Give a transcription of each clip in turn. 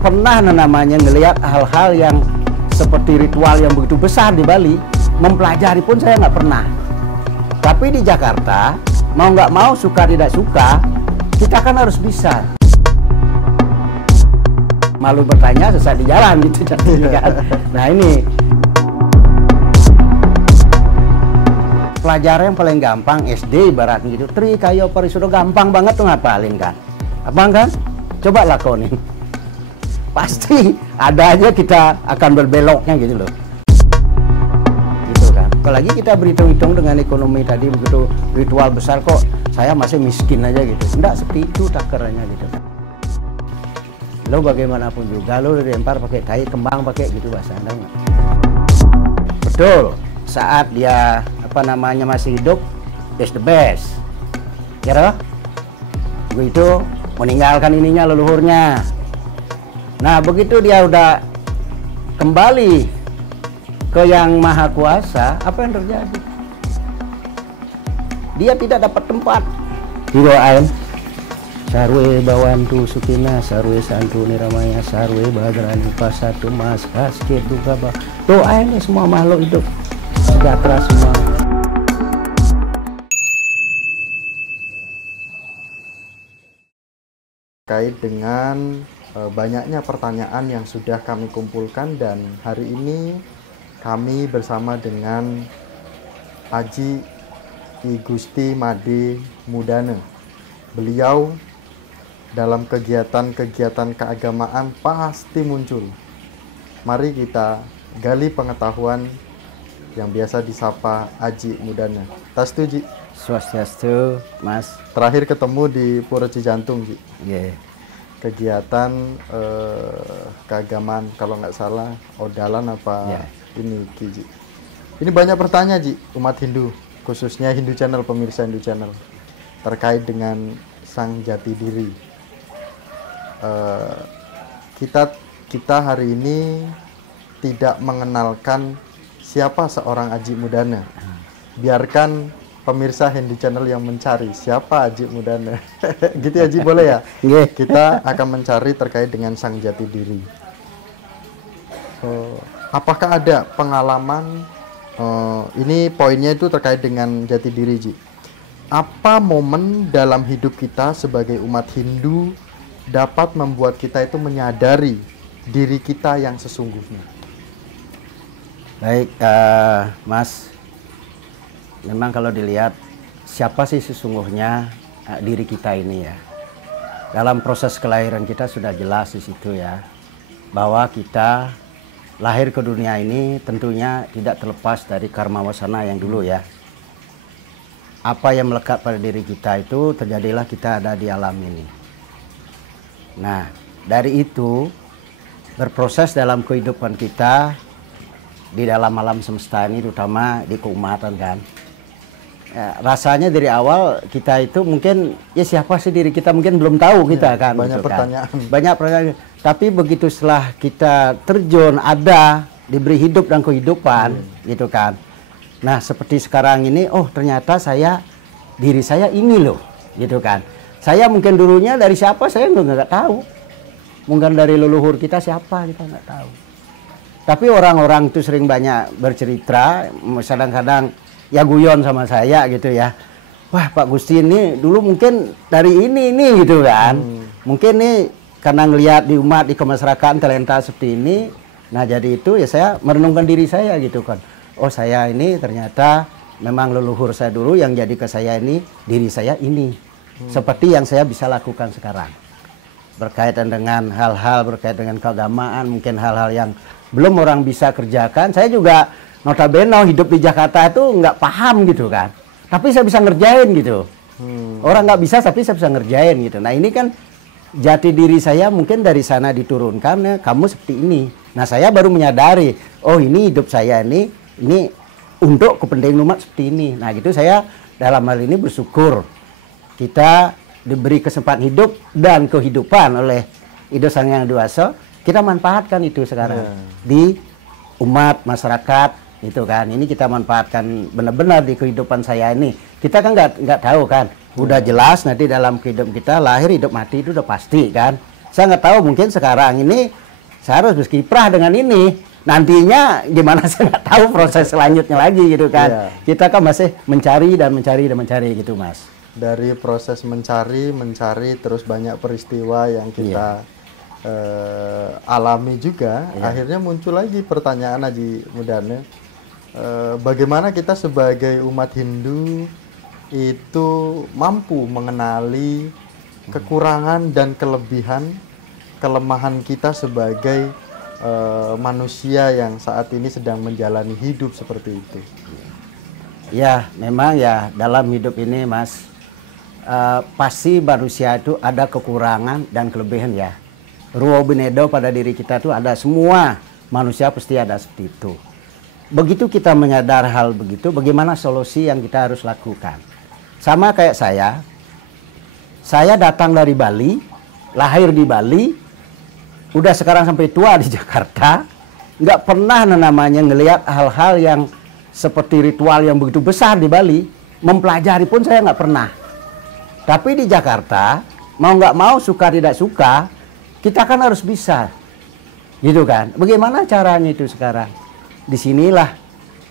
nggak pernah namanya ngelihat hal-hal yang seperti ritual yang begitu besar di Bali. Mempelajari pun saya nggak pernah. Tapi di Jakarta, mau nggak mau, suka tidak suka, kita kan harus bisa. Malu bertanya, sesat di jalan gitu jadinya kan. Nah ini pelajaran yang paling gampang SD ibaratnya gitu. Tri kayo parisudo gampang banget tuh ngapalin kan. Abang kan? Coba lakonin. Pasti ada aja kita akan berbeloknya gitu loh. Gitu kan. Apalagi kita berhitung-hitung dengan ekonomi tadi begitu ritual besar kok saya masih miskin aja gitu. Enggak, seperti itu takarannya gitu kan. Lo bagaimanapun juga lo dilempar pakai tai kembang pakai gitu bahasa Anda enggak? Betul. Saat dia masih hidup, is the best. Kira? Begitu meninggalkan ininya leluhurnya. Nah, begitu dia udah kembali ke Yang Maha Kuasa, apa yang terjadi? Dia tidak dapat tempat. Didoain. Sarwe bawantu sukina, sarwe santu niramaya, sarwe badrani pasatu mas kasket duka bah. Doain semua makhluk hidup sejahtera semua. Terkait dengan banyaknya pertanyaan yang sudah kami kumpulkan, dan hari ini kami bersama dengan Aji I Gusti Made Mudana. Beliau dalam kegiatan-kegiatan keagamaan pasti muncul. Mari kita gali pengetahuan yang biasa disapa Aji Mudana. Tastu Ji. Swastiastu, Mas. Terakhir ketemu di Pura Cijantung, Ji. Yeah. Kegiatan keagamaan kalau nggak salah Odalan apa ini Ji. Ini banyak bertanya Ji, umat Hindu, khususnya Hindu Channel, pemirsa Hindu Channel, terkait dengan Sang Jati Diri. Kita hari ini tidak mengenalkan siapa seorang Aji Mudana. Biarkan pemirsa Hindu Channel yang mencari siapa Aji Mudana. Gitu ya Ji, boleh ya? Kita akan mencari terkait dengan Sang Jati Diri. Apakah ada pengalaman, ini poinnya itu terkait dengan jati diri Ji. Apa momen dalam hidup kita sebagai umat Hindu dapat membuat kita itu menyadari diri kita yang sesungguhnya? Baik, Mas. Memang kalau dilihat siapa sih sesungguhnya diri kita ini ya. Dalam proses kelahiran kita sudah jelas di situ ya, bahwa kita lahir ke dunia ini tentunya tidak terlepas dari karma wasana yang dulu ya. Apa yang melekat pada diri kita itu terjadilah kita ada di alam ini. Nah, dari itu berproses dalam kehidupan kita di dalam alam semesta ini, terutama di keumatan kan. Ya, rasanya dari awal kita itu mungkin ya siapa sih diri kita mungkin belum tahu kita kan. Banyak gitu pertanyaan. Kan. Banyak pertanyaan. Tapi begitu setelah kita terjun, ada, diberi hidup dan kehidupan gitu kan. Nah seperti sekarang ini, oh ternyata diri saya ini loh gitu kan. Saya mungkin dulunya dari siapa saya nggak tahu. Mungkin dari leluhur kita siapa kita nggak tahu. Tapi orang-orang itu sering banyak bercerita, kadang-kadang ya guyon sama saya gitu ya. Wah Pak Gusti ini dulu mungkin dari ini gitu kan. Mungkin nih karena ngelihat di umat, di kemasyarakatan talenta seperti ini. Nah jadi itu ya saya merenungkan diri saya gitu kan. Oh saya ini ternyata memang leluhur saya dulu yang jadi ke saya ini, diri saya ini. Seperti yang saya bisa lakukan sekarang. Berkaitan dengan hal-hal, berkaitan dengan keagamaan, mungkin hal-hal yang belum orang bisa kerjakan. Saya juga notabene hidup di Jakarta itu nggak paham gitu kan, tapi saya bisa ngerjain gitu. Orang nggak bisa tapi saya bisa ngerjain gitu. Nah ini kan jati diri saya mungkin dari sana diturunkan ya, kamu seperti ini. Nah saya baru menyadari, oh ini hidup saya ini untuk kepentingan umat seperti ini. Nah gitu saya dalam hal ini bersyukur kita diberi kesempatan hidup dan kehidupan oleh Ido Sang Yang Dewasa, kita manfaatkan itu sekarang di umat masyarakat. Itu kan, ini kita manfaatkan benar-benar di kehidupan saya ini. Kita kan nggak tahu kan, udah jelas nanti dalam kehidupan kita lahir hidup mati itu udah pasti kan. Saya nggak tahu, mungkin sekarang ini saya harus berkiprah dengan ini. Nantinya gimana saya nggak tahu proses selanjutnya lagi gitu kan. Iya. Kita kan masih mencari dan mencari dan mencari gitu, Mas. Dari proses mencari terus banyak peristiwa yang kita alami juga, akhirnya muncul lagi pertanyaan Haji Mudane, bagaimana kita sebagai umat Hindu itu mampu mengenali kekurangan dan kelemahan kita sebagai manusia yang saat ini sedang menjalani hidup seperti itu. Ya, memang ya dalam hidup ini, Mas, pasti manusia itu ada kekurangan dan kelebihan ya. Ruo benedo pada diri kita itu ada, semua manusia pasti ada seperti itu. Begitu kita menyadar hal begitu, bagaimana solusi yang kita harus lakukan? Sama kayak saya datang dari Bali, lahir di Bali, udah sekarang sampai tua di Jakarta, nggak pernah namanya ngelihat hal-hal yang seperti ritual yang begitu besar di Bali. Mempelajari pun saya nggak pernah. Tapi di Jakarta, mau nggak mau, suka tidak suka, kita kan harus bisa, gitu kan? Bagaimana caranya itu sekarang? Disinilah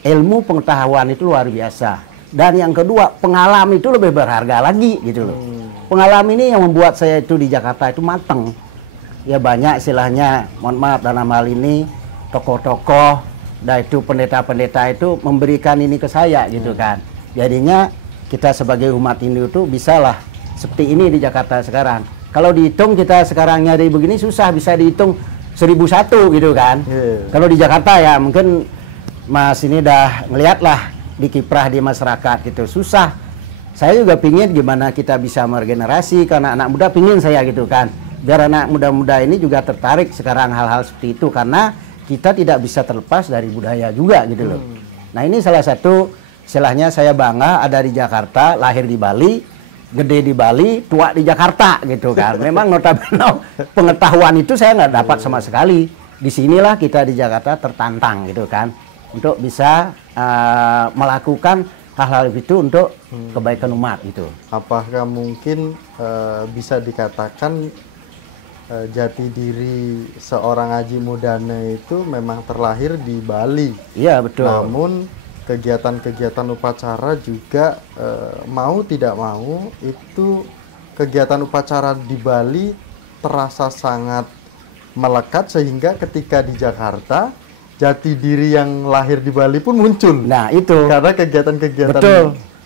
ilmu pengetahuan itu luar biasa. Dan yang kedua, pengalaman itu lebih berharga lagi, gitu loh. Pengalaman ini yang membuat saya itu di Jakarta itu mateng. Ya banyak istilahnya, mohon maaf dalam hal ini, tokoh-tokoh, dan itu pendeta-pendeta itu memberikan ini ke saya, gitu kan. Jadinya kita sebagai umat Hindu itu bisalah seperti ini di Jakarta sekarang. Kalau dihitung kita sekarang nyari begini susah, bisa dihitung 1001 gitu kan. Kalau di Jakarta ya mungkin Mas ini dah ngeliat lah di kiprah di masyarakat gitu, susah. Saya juga pingin gimana kita bisa meregenerasi, karena anak muda pingin saya gitu kan. Biar anak muda-muda ini juga tertarik sekarang hal-hal seperti itu, karena kita tidak bisa terlepas dari budaya juga gitu loh. Nah ini salah satu, istilahnya saya bangga ada di Jakarta, lahir di Bali, gede di Bali, tua di Jakarta gitu kan. Memang notabene pengetahuan itu saya nggak dapat sama sekali. Disinilah kita di Jakarta tertantang gitu kan, untuk bisa melakukan hal-hal itu untuk kebaikan umat gitu. Apakah mungkin bisa dikatakan jati diri seorang Haji Mudane itu memang terlahir di Bali? Iya betul. Namun kegiatan-kegiatan upacara juga mau tidak mau itu kegiatan upacara di Bali terasa sangat melekat, sehingga ketika di Jakarta jati diri yang lahir di Bali pun muncul. Nah itu karena kegiatan-kegiatan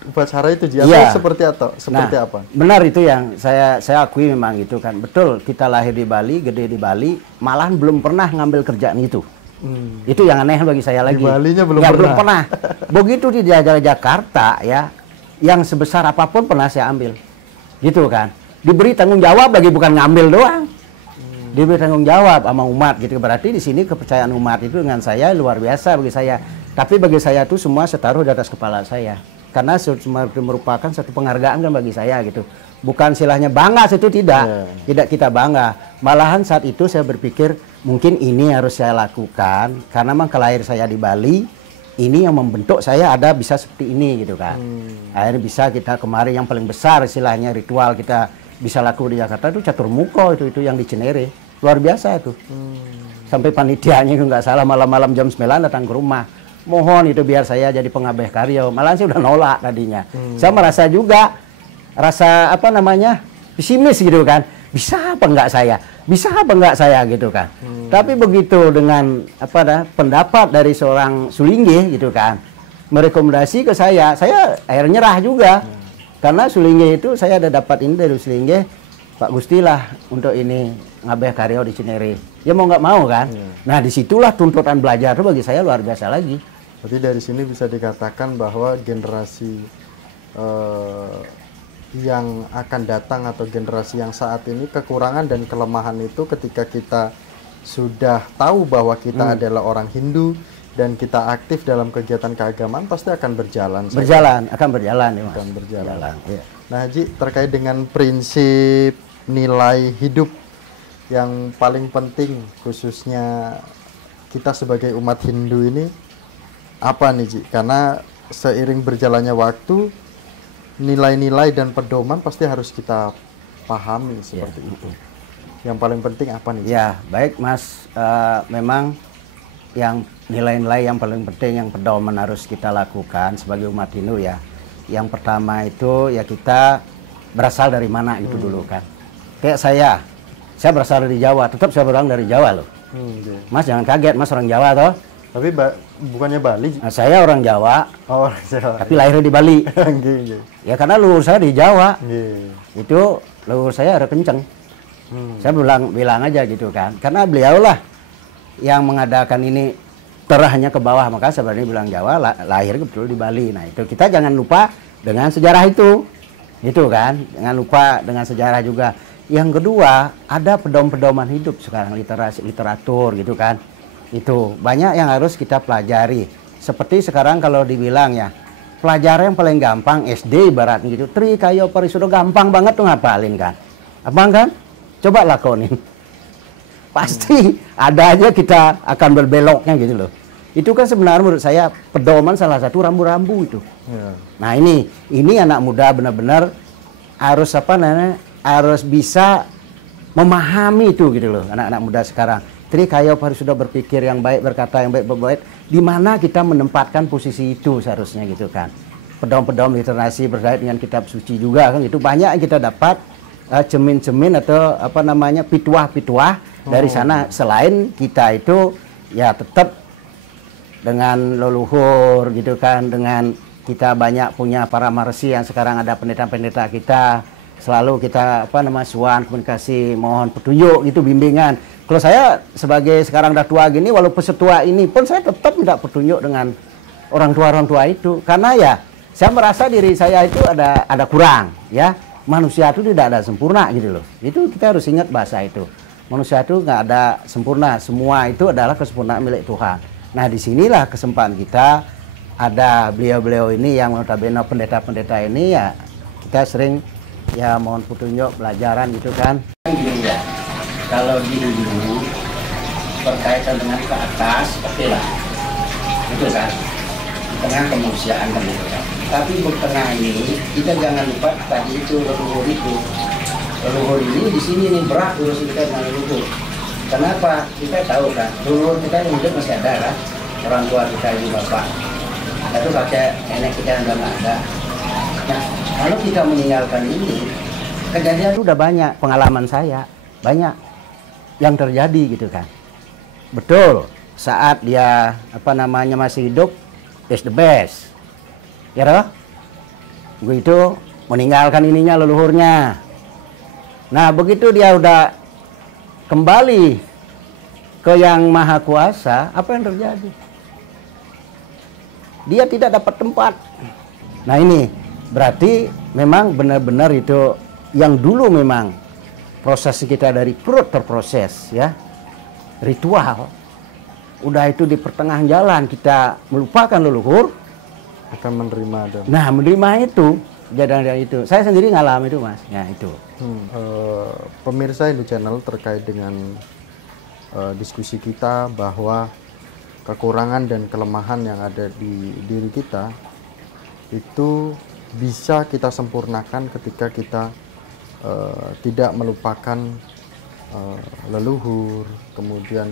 upacara itu iya. Seperti apa? Benar itu yang saya akui memang itu kan. Betul, kita lahir di Bali, gede di Bali, malahan belum pernah ngambil kerjaan itu. Itu yang aneh bagi saya lagi. Di Balinya belum ya, pernah. Belum pernah. Begitu di Jakarta ya, yang sebesar apapun pernah saya ambil. Gitu kan. Diberi tanggung jawab lagi, bukan ngambil doang. Diberi tanggung jawab sama umat gitu. Berarti di sini kepercayaan umat itu dengan saya luar biasa bagi saya. Tapi bagi saya itu semua saya taruh di atas kepala saya. Karena merupakan satu penghargaan kan bagi saya gitu. Bukan istilahnya bangga, itu tidak. Tidak kita bangga. Malahan saat itu saya berpikir mungkin ini harus saya lakukan karena memang kelahir saya di Bali, ini yang membentuk saya ada bisa seperti ini gitu kan. Akhirnya bisa kita kemarin yang paling besar istilahnya ritual kita bisa laku di Jakarta itu catur muko itu yang di Cinere. Luar biasa itu. Sampai panitianya itu nggak salah malam-malam jam 9 datang ke rumah. Mohon itu biar saya jadi pengabeh karyo. Malahan saya udah nolak tadinya. Saya merasa juga rasa pesimis gitu kan. Bisa apa enggak saya? Bisa apa enggak saya gitu kan. Tapi begitu dengan pendapat dari seorang Sulingge gitu kan, merekomendasi ke saya akhirnya nyerah juga. Karena Sulingge itu saya ada dapat ini dari Sulingge, Pak Gusti lah untuk ini ngabeh karyo di Cinere. Ya mau nggak mau kan. Nah disitulah tuntutan belajar itu bagi saya luar biasa lagi. Berarti dari sini bisa dikatakan bahwa generasi yang akan datang atau generasi yang saat ini, kekurangan dan kelemahan itu ketika kita sudah tahu bahwa kita adalah orang Hindu dan kita aktif dalam kegiatan keagamaan, pasti akan berjalan. Akan berjalan ya, Mas. Akan berjalan. Ya. Nah Haji, terkait dengan prinsip nilai hidup yang paling penting khususnya kita sebagai umat Hindu ini apa nih Ji? Karena seiring berjalannya waktu, nilai-nilai dan pedoman pasti harus kita pahami seperti itu. yang paling penting apa nih? Ya, baik Mas. Memang yang nilai-nilai yang paling penting yang pedoman harus kita lakukan sebagai umat Hindu ya. Yang pertama itu ya kita berasal dari mana itu dulu kan. Kayak saya berasal dari Jawa, tetap saya orang dari Jawa loh. Mas jangan kaget, Mas orang Jawa toh. Tapi bukannya Bali? Nah, saya orang Jawa. Oh, orang Jawa. Tapi lahirnya di Bali. Ya karena leluhur saya di Jawa. Itu leluhur saya ada kenceng. Saya bilang aja gitu kan. Karena beliau lah yang mengadakan ini terahnya ke bawah, maka saya berani bilang Jawa, lahir betul di Bali. Nah itu kita jangan lupa dengan sejarah itu. Gitu kan. Jangan lupa dengan sejarah juga. Yang kedua, ada pedoman-pedoman hidup sekarang, literasi, literatur gitu kan. Itu banyak yang harus kita pelajari. Seperti sekarang kalau dibilang ya, pelajaran yang paling gampang SD ibaratnya gitu. Tri kayo parisudo gampang banget tuh ngapalin kan. Abang kan? Coba lakonin. Pasti ada aja kita akan berbeloknya gitu loh. Itu kan sebenarnya menurut saya pedoman salah satu rambu-rambu itu. Nah ini anak muda benar-benar harus harus bisa memahami itu gitu loh, anak-anak muda sekarang. Tri kayo harus sudah berpikir yang baik, berkata yang baik, berbuat. Di mana kita menempatkan posisi itu seharusnya gitu kan. Pedoman-pedoman literasi berdaya dengan kitab suci juga kan itu banyak yang kita dapat cermin-cermin atau pituah-pituah dari sana. Selain kita itu ya tetap dengan leluhur gitu kan, dengan kita banyak punya para marsi yang sekarang ada pendeta-pendeta kita. Selalu kita suan komunikasi, mohon petunjuk gitu, bimbingan. Kalau saya sebagai sekarang udah tua gini, walaupun setua ini pun saya tetap minta petunjuk dengan orang tua itu. Karena ya saya merasa diri saya itu ada kurang ya. Manusia itu tidak ada sempurna gitu loh. Itu kita harus ingat bahasa itu. Manusia itu nggak ada sempurna, semua itu adalah kesempurnaan milik Tuhan. Nah disinilah kesempatan kita, ada beliau-beliau ini yang notabene pendeta-pendeta ini ya kita sering ya mohon petunjuk pelajaran gitu kan. Gini ya, kalau di Hindu berkaitan dengan ke atas, oke lah, itu kan, di tengah kemanusiaan kan itu kan. Tapi di tengah ini kita jangan lupa tadi itu leluhur itu. Leluhur ini di sini nih berat urusan kita dengan leluhur. Kenapa? Kita tahu kan, leluhur kita yang hidup masih ada kan, orang tua kita, ibu bapak. Itu kakek nenek kita yang udah nggak ada. Nah, kalau kita meninggalkan ini, kejadian itu udah banyak, pengalaman saya banyak yang terjadi gitu kan. Betul, saat dia masih hidup, is the best. Ya toh? Begitu meninggalkan ininya leluhurnya. Nah, begitu dia udah kembali ke yang maha kuasa, apa yang terjadi? Dia tidak dapat tempat. Nah ini berarti memang benar-benar itu yang dulu memang proses kita dari perut terproses ya, ritual. Udah itu di pertengahan jalan kita melupakan leluhur, kita menerima dan nah menerima itu kejadian itu. Saya sendiri ngalamin itu Mas. Ya itu. Pemirsa Hindu Channel terkait dengan diskusi kita bahwa kekurangan dan kelemahan yang ada di diri kita itu bisa kita sempurnakan ketika kita tidak melupakan leluhur, kemudian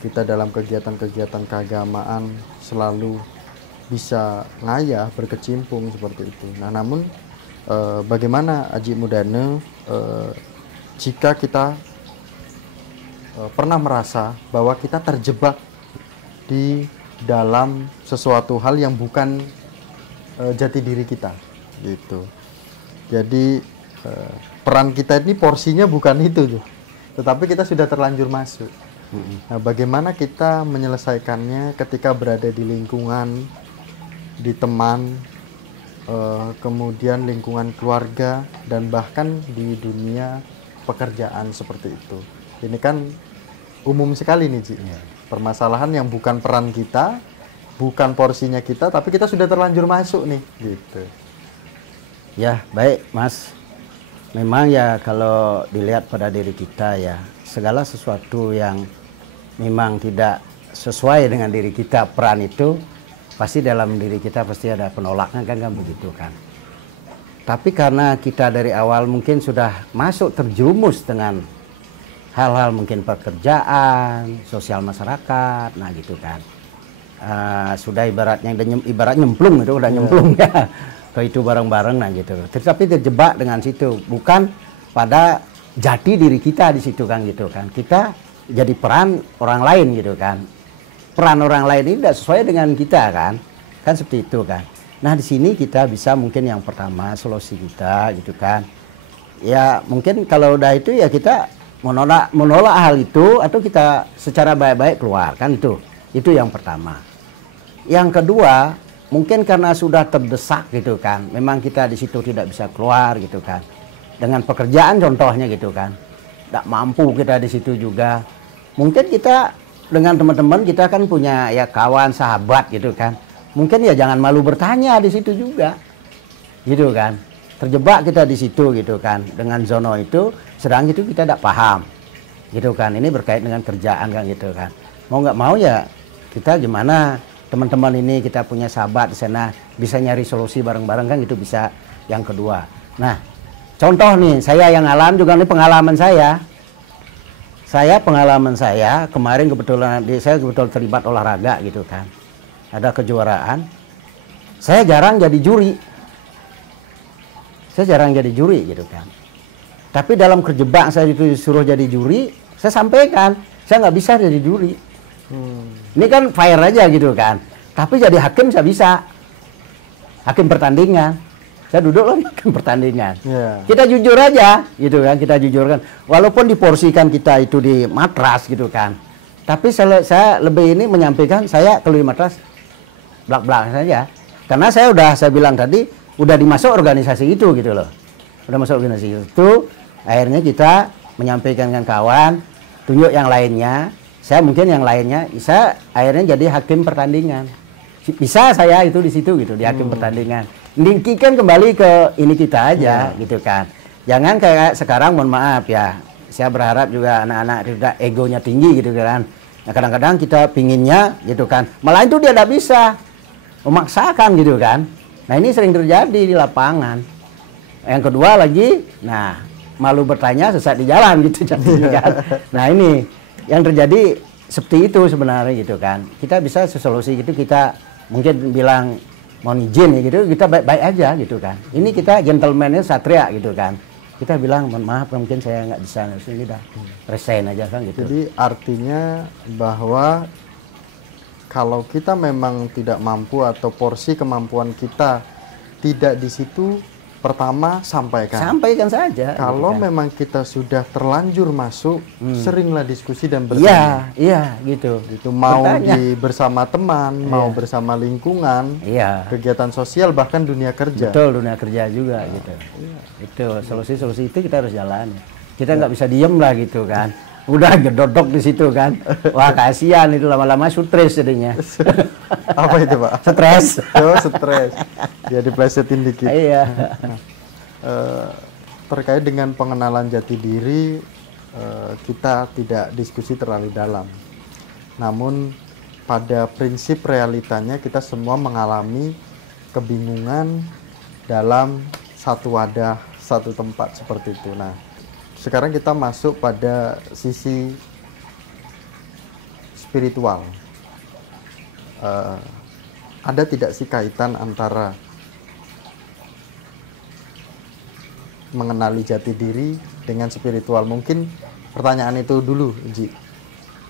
kita dalam kegiatan-kegiatan keagamaan selalu bisa ngayah, berkecimpung seperti itu. Nah, namun bagaimana Aji Mudane jika kita pernah merasa bahwa kita terjebak di dalam sesuatu hal yang bukan jati diri kita gitu. Jadi peran kita ini porsinya bukan itu tuh, tetapi kita sudah terlanjur masuk. Nah, bagaimana kita menyelesaikannya ketika berada di lingkungan, di teman, kemudian lingkungan keluarga, dan bahkan di dunia pekerjaan seperti itu. Ini kan umum sekali nih Ci. Permasalahan yang bukan peran kita, bukan porsinya kita, tapi kita sudah terlanjur masuk nih gitu. Ya baik Mas, memang ya kalau dilihat pada diri kita ya, segala sesuatu yang memang tidak sesuai dengan diri kita, peran itu pasti dalam diri kita pasti ada penolakan kan begitu kan. Tapi karena kita dari awal mungkin sudah masuk terjerumus dengan hal-hal mungkin pekerjaan, sosial masyarakat, nah gitu kan. Sudah ibaratnya ibarat nyemplung itu udah nyemplung ya ke itu bareng-bareng, nah gitu. Tetapi terjebak dengan situ, bukan pada jati diri kita di situ kan gitu kan. Kita jadi peran orang lain gitu kan. Peran orang lain ini tidak sesuai dengan kita kan seperti itu kan. Nah di sini kita bisa mungkin yang pertama solusi kita gitu kan. Ya mungkin kalau udah itu ya kita menolak hal itu atau kita secara baik-baik keluar kan itu yang pertama. Yang kedua mungkin karena sudah terdesak gitu kan, memang kita di situ tidak bisa keluar gitu kan, dengan pekerjaan contohnya gitu kan, tidak mampu kita di situ juga. Mungkin kita dengan teman-teman kita kan punya ya kawan sahabat gitu kan, mungkin ya jangan malu bertanya di situ juga gitu kan. Terjebak kita di situ gitu kan, dengan zona itu, sedang itu kita tidak paham gitu kan. Ini berkait dengan kerjaan kan gitu kan. Mau nggak mau ya kita gimana, teman-teman ini kita punya sahabat di sana, bisa nyari solusi bareng-bareng kan gitu bisa. Yang kedua, nah contoh nih saya yang alam juga, ini pengalaman saya kemarin kebetulan saya terlibat olahraga gitu kan, ada kejuaraan, saya jarang jadi juri gitu kan. Tapi dalam terjebak saya disuruh jadi juri, saya sampaikan saya nggak bisa jadi juri. Ini kan fire aja gitu kan. Tapi jadi hakim saya bisa, hakim pertandingan. Saya duduk loh hakim pertandingan. Kita jujur aja gitu kan, kita jujur kan. Walaupun diporsikan kita itu di matras gitu kan. Tapi saya lebih ini menyampaikan saya kalau di matras belak-belak saja. Karena saya bilang tadi udah dimasuk organisasi itu gitu loh. Udah masuk organisasi itu, akhirnya kita menyampaikan dengan kawan, tunjuk yang lainnya. Saya mungkin yang lainnya, saya akhirnya jadi hakim pertandingan. Bisa saya itu di situ gitu, di hakim pertandingan. Lingkikan kembali ke ini kita aja gitu kan. Jangan kayak sekarang, mohon maaf ya. Saya berharap juga anak-anak tidak egonya tinggi gitu kan. Nah, kadang-kadang kita pinginnya gitu kan. Malah itu dia tidak bisa memaksakan gitu kan. Nah ini sering terjadi di lapangan. Yang kedua lagi, nah malu bertanya sesat di jalan gitu jadinya kan. Nah ini yang terjadi seperti itu sebenarnya gitu kan. Kita bisa solusi gitu, kita mungkin bilang mohon izin ya gitu, kita baik-baik aja gitu kan. Ini kita gentleman-nya satria gitu kan. Kita bilang mohon maaf mungkin saya nggak bisa, ini dah resign aja kan gitu. Jadi artinya bahwa kalau kita memang tidak mampu atau porsi kemampuan kita tidak di situ, pertama sampaikan saja. Kalau gitu kan. memang kita sudah terlanjur masuk, seringlah diskusi dan bertanya. Iya, gitu. Itu mau bersama teman, mau bersama lingkungan, kegiatan sosial, bahkan dunia kerja. Betul, dunia kerja juga gitu. Itu solusi-solusi itu kita harus jalan. Kita nggak bisa diem lah gitu kan. Udah gedodok di situ kan. Wah kasihan itu, lama-lama stres jadinya. Apa itu Pak? Stres. Oh stres. Ya diplesetin dikit. Iya. Nah, terkait dengan pengenalan jati diri, kita tidak diskusi terlalu dalam. Namun pada prinsip realitanya kita semua mengalami kebingungan dalam satu wadah, satu tempat seperti itu. Nah, sekarang kita masuk pada sisi spiritual. Ada tidak sih kaitan antara mengenali jati diri dengan spiritual? Mungkin pertanyaan itu dulu, Ji.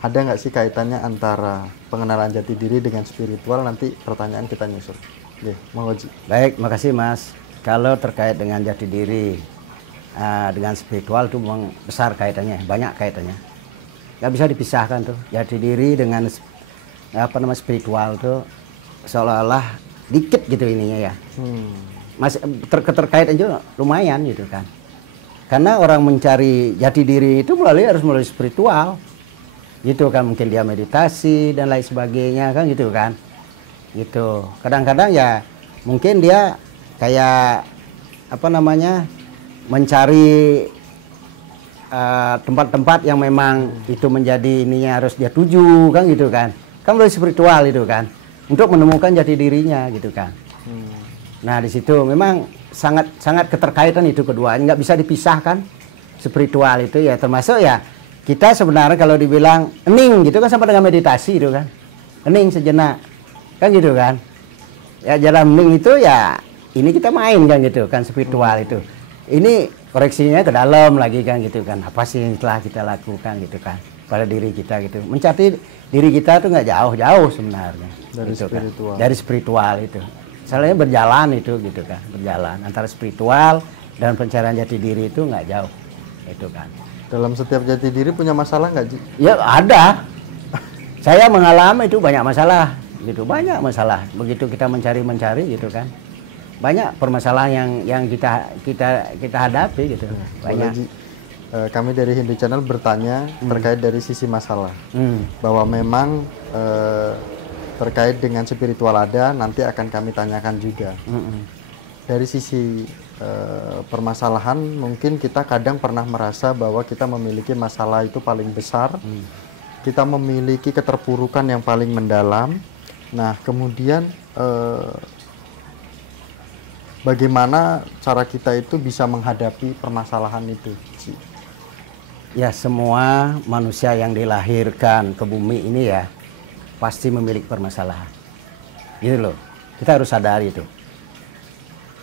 Ada nggak sih kaitannya antara pengenalan jati diri dengan spiritual? Nanti pertanyaan kita nyusul. Oke, monggo Ji. Baik, makasih Mas. Kalau terkait dengan jati diri dengan spiritual itu memang besar kaitannya, banyak kaitannya. Nggak bisa dipisahkan tuh. Jati diri dengan spiritual tuh seolah-olah dikit gitu ininya ya. Masih keterkaitan juga lumayan gitu kan. Karena orang mencari jati diri itu harus melalui spiritual. Gitu kan, mungkin dia meditasi dan lain sebagainya kan gitu kan. Gitu. Kadang-kadang ya mungkin dia kayak mencari tempat-tempat yang memang itu menjadi ininya harus dia tuju kan gitu kan. Kan melalui spiritual itu kan. Untuk menemukan jati dirinya gitu kan. Nah di situ memang sangat keterkaitan itu keduanya, nggak bisa dipisahkan. Spiritual itu ya termasuk ya kita sebenarnya kalau dibilang hening gitu kan sama dengan meditasi itu kan. Hening sejenak. Kan gitu kan. Ya jalan hening itu ya ini kita main kan gitu kan, spiritual itu. Ini koreksinya ke dalam lagi kan gitu kan. Apa sih yang telah kita lakukan gitu kan pada diri kita gitu. Mencari diri kita tuh nggak jauh-jauh sebenarnya. Dari gitu spiritual. Kan. Dari spiritual itu. Misalnya berjalan itu gitu kan. Berjalan antara spiritual dan pencarian jati diri itu nggak jauh. Itu kan. Dalam setiap jati diri punya masalah nggak, Ji? Ya ada. Saya mengalami itu banyak masalah gitu, banyak masalah. Begitu kita mencari gitu kan. Banyak permasalahan yang kita hadapi gitu. Banyak. Ji, kami dari Hindu Channel bertanya terkait dari sisi masalah. Bahwa memang terkait dengan spiritual ada, nanti akan kami tanyakan juga. Dari sisi permasalahan, mungkin kita kadang pernah merasa bahwa kita memiliki masalah itu paling besar. Kita memiliki keterpurukan yang paling mendalam. Nah, kemudian bagaimana cara kita itu bisa menghadapi permasalahan itu? Ya, semua manusia yang dilahirkan ke bumi ini ya pasti memiliki permasalahan. Gitu loh. Kita harus sadari itu.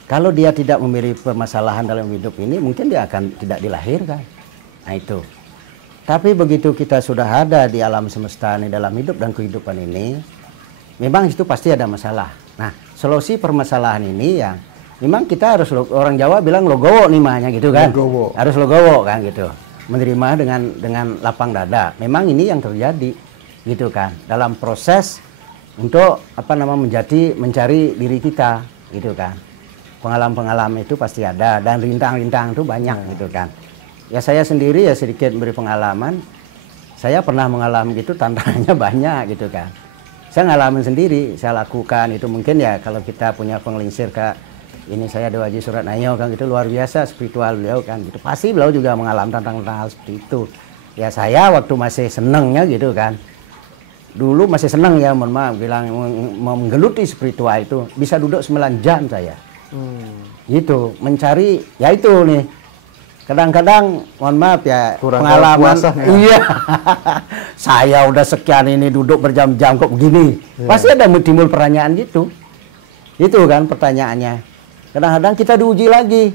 Kalau dia tidak memiliki permasalahan dalam hidup ini, mungkin dia akan tidak dilahirkan. Nah itu. Tapi begitu kita sudah ada di alam semesta ini, dalam hidup dan kehidupan ini, memang itu pasti ada masalah. Nah, solusi permasalahan ini ya, memang kita harus, orang Jawa bilang logowo nih mahnya gitu kan. Logowo. Harus logowo kan gitu. Menerima dengan lapang dada. Memang ini yang terjadi gitu kan. Dalam proses untuk mencari diri kita gitu kan. Pengalaman-pengalaman itu pasti ada dan rintang-rintang itu banyak gitu kan. Ya saya sendiri ya sedikit beri pengalaman. Saya pernah mengalami gitu, tantangannya banyak gitu kan. Saya ngalamin sendiri, saya lakukan itu mungkin ya kalau kita punya penglingsir ke ini saya Dewa Haji Suratnayo kan gitu luar biasa spiritual beliau kan gitu. Pasti beliau juga mengalami tantangan seperti itu. Ya saya waktu masih senengnya gitu kan. Dulu masih seneng ya, mohon maaf bilang menggeluti spiritual itu bisa duduk 9 jam saya. Gitu, mencari ya itu nih. Kadang-kadang mohon maaf ya kurang pengalaman iya. Saya udah sekian ini duduk berjam-jam kok begini. Pasti ada timbul pertanyaan gitu. Itu kan pertanyaannya. Kadang-kadang kita diuji lagi.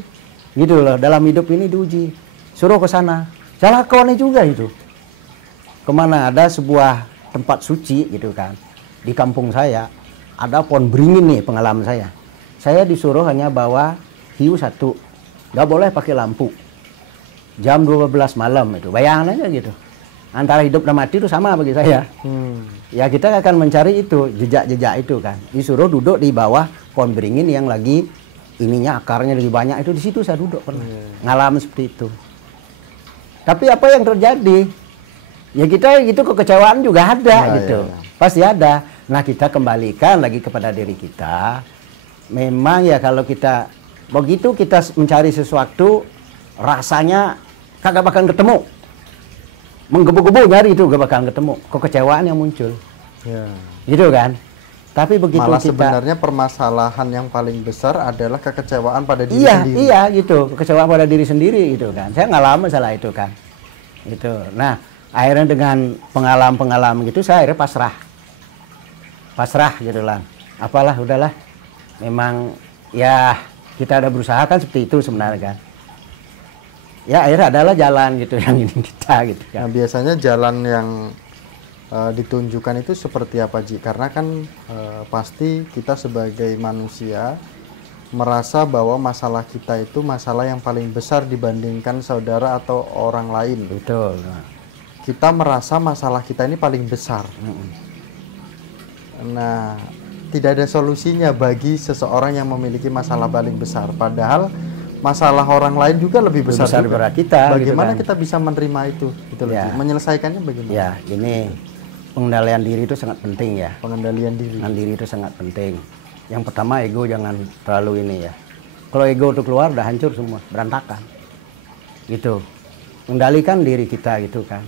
Gitu loh, dalam hidup ini diuji. Suruh ke sana. Saya lakukan juga itu. Kemana ada sebuah tempat suci gitu kan. Di kampung saya ada pohon beringin nih pengalaman saya. Saya disuruh hanya bawa hiu 1. Nggak boleh pakai lampu. Jam 12 malam itu. Bayangan aja gitu. Antara hidup dan mati itu sama bagi saya. Ya kita akan mencari itu, jejak-jejak itu kan. Disuruh duduk di bawah pohon beringin yang lagi ininya akarnya lebih banyak itu, di situ saya duduk pernah. Ngalamin seperti itu. Tapi apa yang terjadi? Ya kita gitu kekecewaan juga ada gitu. Pasti ada. Nah, kita kembalikan lagi kepada diri kita. Memang ya kalau kita begitu kita mencari sesuatu rasanya kagak bakal ketemu. Menggebu-gebu nyari itu gak bakal ketemu. Kekecewaan yang muncul. Ya. Gitu kan? Tapi begitu malah kita sebenarnya permasalahan yang paling besar adalah kekecewaan pada diri sendiri. Iya, gitu. Kekecewaan pada diri sendiri gitu kan. Saya ngalamin salah itu kan. Gitu. Nah, akhirnya dengan pengalaman-pengalaman gitu saya akhirnya pasrah gitu lah. Apalah udahlah. Memang ya kita ada berusaha kan seperti itu sebenarnya kan. Ya akhirnya adalah jalan gitu yang ini kita gitu kan. Nah, biasanya jalan yang ditunjukkan itu seperti apa, Ji? Karena kan pasti kita sebagai manusia merasa bahwa masalah kita itu masalah yang paling besar dibandingkan saudara atau orang lain. Betul. Kita merasa masalah kita ini paling besar. Nah, tidak ada solusinya bagi seseorang yang memiliki masalah paling besar. Padahal masalah orang lain juga lebih besar daripada kita. Bagaimana gitu kan. kita bisa menerima itu? Gitu loh, Ya. menyelesaikannya bagaimana? Ya, ini pengendalian diri itu sangat penting ya. Pengendalian diri. Pengendalian diri itu sangat penting. Yang pertama ego jangan terlalu ini ya. Kalau ego itu keluar udah hancur semua, berantakan. Gitu. Kendalikan diri kita gitu kan.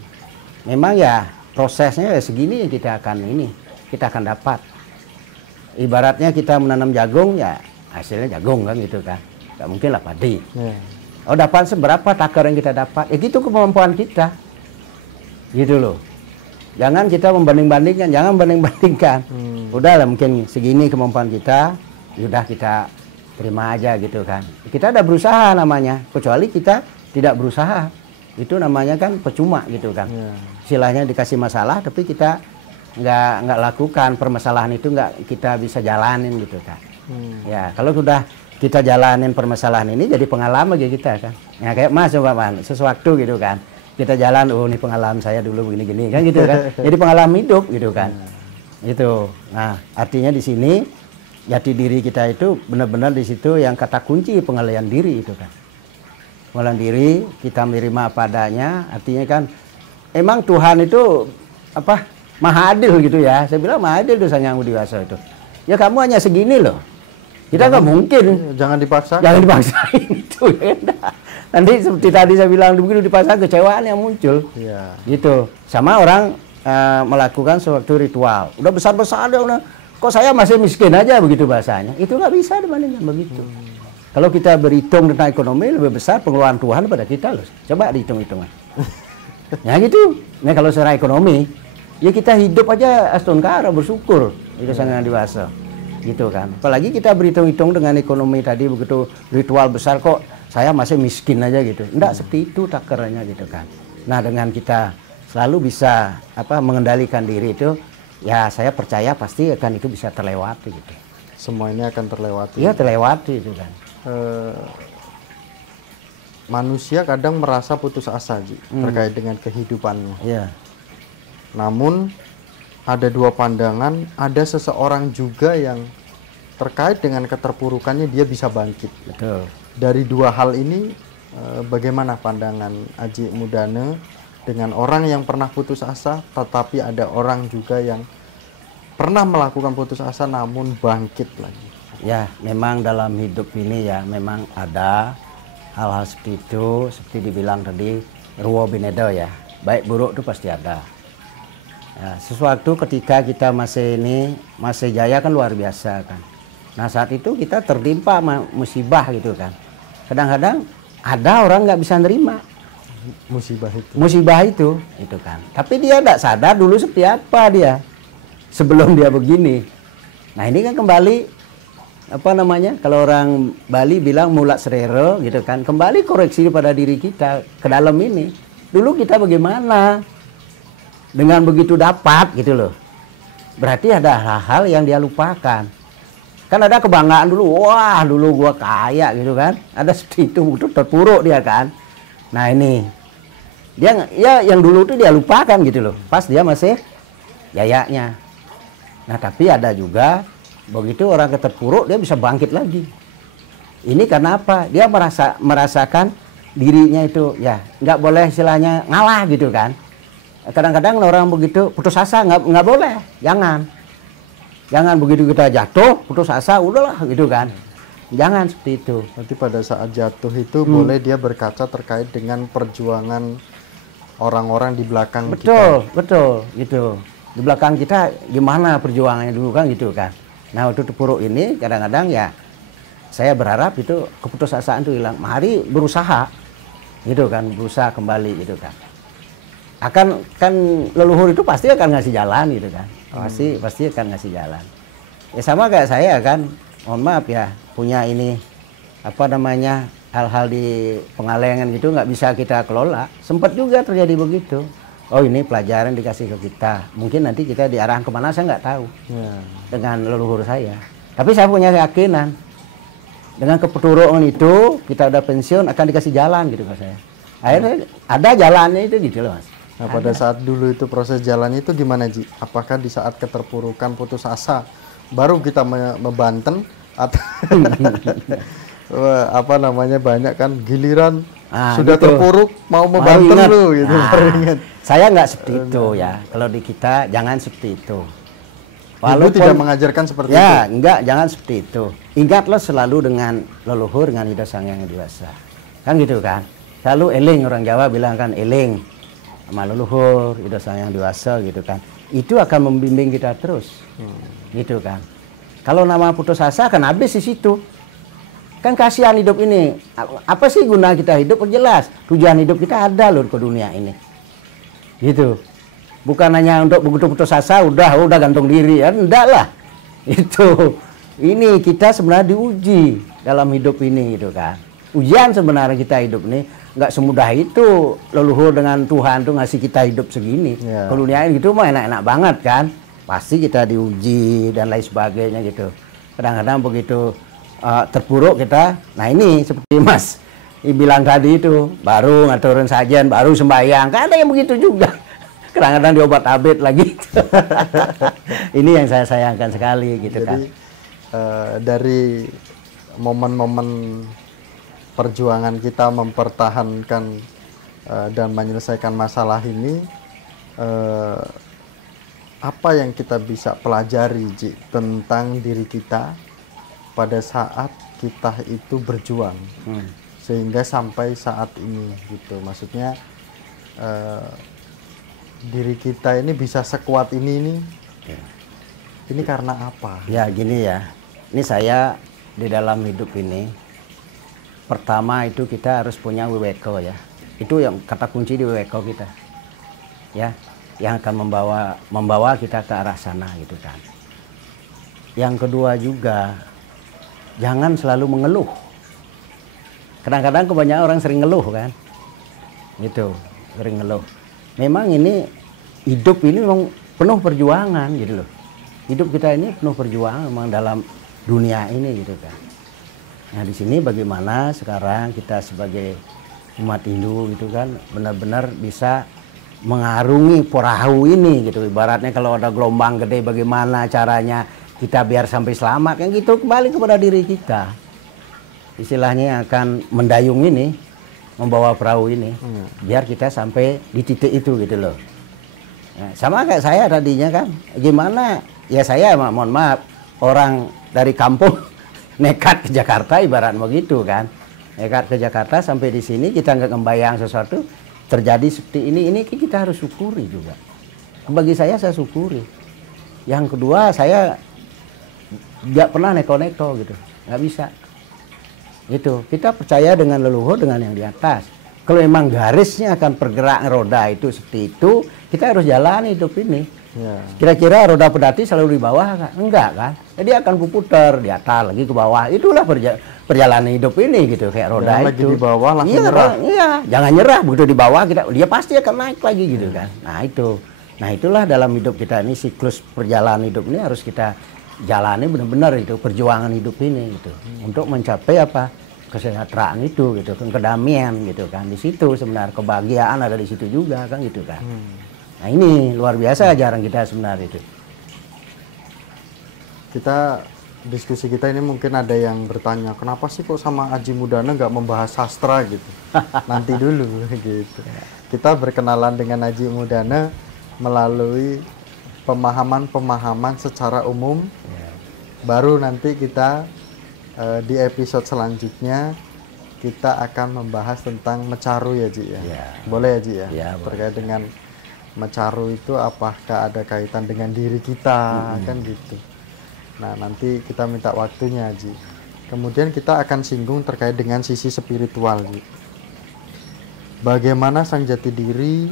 Memang ya prosesnya ya segini kita akan dapat. Ibaratnya kita menanam jagung ya hasilnya jagung kan gitu kan. Gak mungkin lah padi. Oh dapat seberapa takar yang kita dapat. Ya gitu kemampuan kita. Gitu loh. Jangan kita membanding-bandingkan, jangan banding-bandingkan. Udah lah mungkin segini kemampuan kita, udah kita terima aja gitu kan. Kita ada berusaha namanya, kecuali kita tidak berusaha. Itu namanya kan percuma gitu kan. Istilahnya dikasih masalah tapi kita nggak lakukan, permasalahan itu nggak kita bisa jalanin gitu kan. Ya kalau sudah kita jalanin permasalahan ini jadi pengalaman bagi kita kan. Ya kayak Mas coba man, sesuatu gitu kan. Kita jalan, oh ini pengalaman saya dulu begini-gini kan gitu kan. Jadi pengalaman hidup gitu kan. Itu. Nah, artinya di sini jati diri kita itu benar-benar di situ yang kata kunci pengendalian diri itu kan. Pengendalian diri, kita menerima apa adanya, artinya kan emang Tuhan itu apa? Maha adil gitu ya. Saya bilang maha adil tuh Sang Hyang Widi Waso itu. Ya kamu hanya segini loh. Kita nggak mungkin. Jangan dipaksa. Jangan dipaksain itu ya. Nanti seperti tadi saya bilang begitu dipasang kecewaan yang muncul. Iya. Gitu. Sama orang melakukan suatu ritual. Udah besar-besar udah. Kok saya masih miskin aja begitu bahasanya. Itu nggak bisa dibandingkan begitu. Kalau kita berhitung tentang ekonomi lebih besar pengeluaran Tuhan daripada kita loh. Coba dihitung-hitungan. Ya gitu. Nah kalau secara ekonomi, ya kita hidup aja astungkara bersyukur. Itu sangat dewasa. Gitu kan. Apalagi kita berhitung-hitung dengan ekonomi tadi begitu ritual besar kok saya masih miskin aja gitu. Enggak seperti itu takarannya gitu kan. Nah, dengan kita selalu bisa mengendalikan diri itu, ya saya percaya pasti akan itu bisa terlewati gitu. Semua ini akan terlewati. Iya, terlewati itu kan. Manusia kadang merasa putus asa terkait dengan kehidupannya. Iya. Namun ada dua pandangan, ada seseorang juga yang terkait dengan keterpurukannya dia bisa bangkit. Betul. Dari dua hal ini bagaimana pandangan Aji Mudane dengan orang yang pernah putus asa tetapi ada orang juga yang pernah melakukan putus asa namun bangkit lagi. Ya, memang dalam hidup ini ya memang ada hal-hal seperti itu, seperti dibilang tadi ruwo binedo ya. Baik buruk itu pasti ada. Ya, sesuatu ketika kita masih jaya kan luar biasa kan. Nah saat itu kita tertimpa musibah gitu kan. Kadang-kadang ada orang nggak bisa nerima musibah itu kan. Tapi dia tidak sadar dulu seperti apa dia sebelum dia begini. Nah ini kan kembali kalau orang Bali bilang mulat serero gitu kan. Kembali koreksi pada diri kita ke dalam ini. Dulu kita bagaimana? Dengan begitu dapat gitu loh. Berarti ada hal-hal yang dia lupakan. Kan ada kebanggaan dulu, wah dulu gua kaya gitu kan. Ada seperti itu terpuruk dia kan. Nah ini dia ya yang dulu tuh dia lupakan gitu loh. Pas dia masih jayanya. Nah tapi ada juga begitu orang terpuruk dia bisa bangkit lagi. Ini karena apa? Dia merasakan dirinya itu ya nggak boleh istilahnya ngalah gitu kan. Kadang-kadang orang begitu putus asa nggak boleh, jangan begitu kita jatuh putus asa udahlah gitu kan, jangan seperti itu. Nanti pada saat jatuh itu boleh dia berkaca terkait dengan perjuangan orang-orang di belakang kita. Betul gitu, di belakang kita gimana perjuangannya dulu kan gitu kan. Nah waktu terpuruk ini kadang-kadang ya saya berharap itu keputusasaan itu hilang, mari berusaha gitu kan, berusaha kembali gitu kan. Kan leluhur itu pasti akan ngasih jalan gitu kan, pasti akan ngasih jalan. Ya sama kayak saya kan, mohon maaf ya punya ini hal-hal di Pengalengan gitu nggak bisa kita kelola. Sempat juga terjadi begitu. Oh ini pelajaran dikasih ke kita, mungkin nanti kita diarahkan kemana saya nggak tahu dengan leluhur saya. Tapi saya punya keyakinan dengan kepeturuan itu kita udah pensiun akan dikasih jalan gitu kan saya. Akhirnya ada jalannya itu gitu loh Mas. Nah pada saat dulu itu proses jalan itu gimana Ji? Apakah di saat keterpurukan putus asa baru kita membanten atau banyak kan giliran sudah gitu. Terpuruk mau membanten lu gitu. Saya nggak seperti itu ya. Kalau di kita jangan seperti itu. Walaupun Ibu tidak mengajarkan seperti itu. Ya enggak, jangan seperti itu. Ingatlah selalu dengan leluhur, dengan Ida Sang Hyang Dewasa. Kan gitu kan. Selalu eling, orang Jawa bilang kan eling sama leluhur, Ida Sang Hyang Dewasa gitu kan. Itu akan membimbing kita terus. Gitu kan. Kalau nama putus asa kan habis di situ. Kan kasihan hidup ini. Apa sih guna kita hidup? Jelas. Tujuan hidup kita ada loh ke dunia ini. gitu. Bukan hanya untuk begitu putus asa udah gantung diri ya, enggak lah. Itu ini kita sebenarnya diuji dalam hidup ini gitu kan. Ujian sebenarnya kita hidup ini nggak semudah itu. Leluhur dengan Tuhan tuh ngasih kita hidup segini. Kalau dunia gitu mah enak-enak banget kan. Pasti kita diuji dan lain sebagainya gitu. Kadang-kadang begitu terpuruk kita, nah ini seperti Mas bilang tadi itu, baru ngaturin sajian, baru sembahyang, kan ada yang begitu juga. Kadang-kadang diobat abet lagi. Ini yang saya sayangkan sekali gitu. Jadi, kan. Dari momen-momen perjuangan kita mempertahankan dan menyelesaikan masalah ini, apa yang kita bisa pelajari Ji, tentang diri kita pada saat kita itu berjuang sehingga sampai saat ini gitu. Maksudnya diri kita ini bisa sekuat ini ini karena apa? Ya gini ya, ini saya di dalam hidup ini pertama itu kita harus punya wiweko ya. Itu yang kata kunci di wiweko kita ya, yang akan membawa kita ke arah sana gitu kan. Yang kedua juga, jangan selalu mengeluh. Kadang-kadang kebanyakan orang sering ngeluh kan, gitu, sering ngeluh. Memang ini hidup ini memang penuh perjuangan gitu loh. Hidup kita ini penuh perjuangan memang dalam dunia ini gitu kan. Nah di sini bagaimana sekarang kita sebagai umat Hindu gitu kan, benar-benar bisa mengarungi perahu ini gitu. Ibaratnya kalau ada gelombang gede bagaimana caranya kita biar sampai selamat kan gitu, kembali kepada diri kita. Istilahnya akan mendayung ini, membawa perahu ini biar kita sampai di titik itu gitu loh. Nah, sama kayak saya tadinya kan, gimana ya saya mohon maaf orang dari kampung nekat ke Jakarta ibarat begitu kan, nekat ke Jakarta sampai di sini kita nggak membayang sesuatu terjadi seperti ini kita harus syukuri juga. Bagi saya syukuri. Yang kedua saya nggak pernah neko-neko gitu, nggak bisa. Itu kita percaya dengan leluhur, dengan yang di atas. Kalau memang garisnya akan bergerak roda itu seperti itu, kita harus jalani hidup ini. Kira-kira roda pedati selalu di bawah kan? Enggak kan? Jadi akan putar di atas lagi ke bawah. Itulah perjalanan hidup ini gitu, kayak roda jangan itu. Lagi di bawah langsung nyerah. Iya, jangan nyerah. Begitu di bawah dia pasti akan naik lagi gitu kan. Nah itu. Nah itulah dalam hidup kita ini, siklus perjalanan hidup ini harus kita jalani benar-benar itu, perjuangan hidup ini gitu. Untuk mencapai apa? Kesejahteraan itu gitu, kedamaian gitu kan. Di situ sebenarnya kebahagiaan ada di situ juga kan gitu kan. Nah ini luar biasa ajaran kita sebenarnya itu. Kita diskusi kita ini mungkin ada yang bertanya, kenapa sih kok sama Aji Mudana nggak membahas sastra gitu? Nanti dulu gitu. Kita berkenalan dengan Aji Mudana melalui pemahaman-pemahaman secara umum. Baru nanti kita di episode selanjutnya kita akan membahas tentang mecaru ya Ji ya. Boleh ya Ji ya? Terkait dengan mecaru itu apakah ada kaitan dengan diri kita kan gitu. Nah nanti kita minta waktunya Ji. Kemudian kita akan singgung terkait dengan sisi spiritual Ji. Bagaimana sang jati diri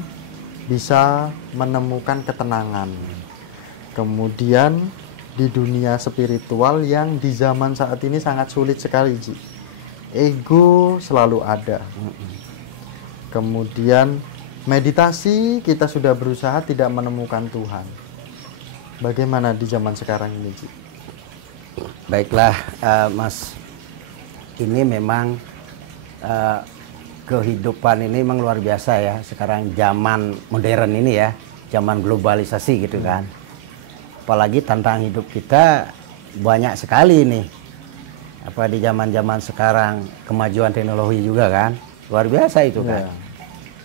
bisa menemukan ketenangan. Kemudian di dunia spiritual yang di zaman saat ini sangat sulit sekali Ji. Ego selalu ada. Kemudian meditasi kita sudah berusaha tidak menemukan Tuhan. Bagaimana di zaman sekarang ini Ji? Baiklah Mas, ini memang kehidupan ini memang luar biasa ya. Sekarang zaman modern ini ya, zaman globalisasi gitu kan. Apalagi tantangan hidup kita banyak sekali nih. Apa di zaman-zaman sekarang kemajuan teknologi juga kan, luar biasa itu kan.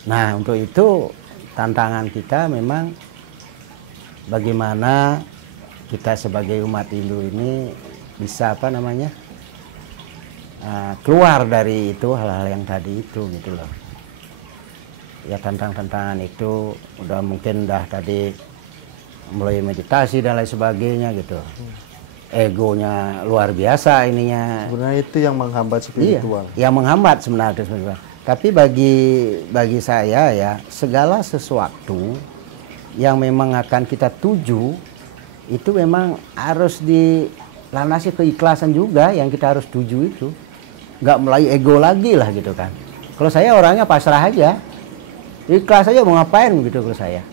Nah untuk itu tantangan kita memang bagaimana kita sebagai umat Hindu ini bisa apa namanya keluar dari itu hal-hal yang tadi itu gitu loh. Ya tantangan itu udah mungkin tadi mulai meditasi dan lain sebagainya gitu. Egonya luar biasa ininya. Sebenarnya itu yang menghambat spiritual. Iya, yang menghambat sebenarnya. Tapi bagi saya ya, segala sesuatu yang memang akan kita tuju itu memang harus dilandasi keikhlasan juga yang kita harus tuju itu. Nggak mulai ego lagi lah gitu kan. Kalau saya orangnya pasrah aja, ikhlas aja mau ngapain gitu kalau saya.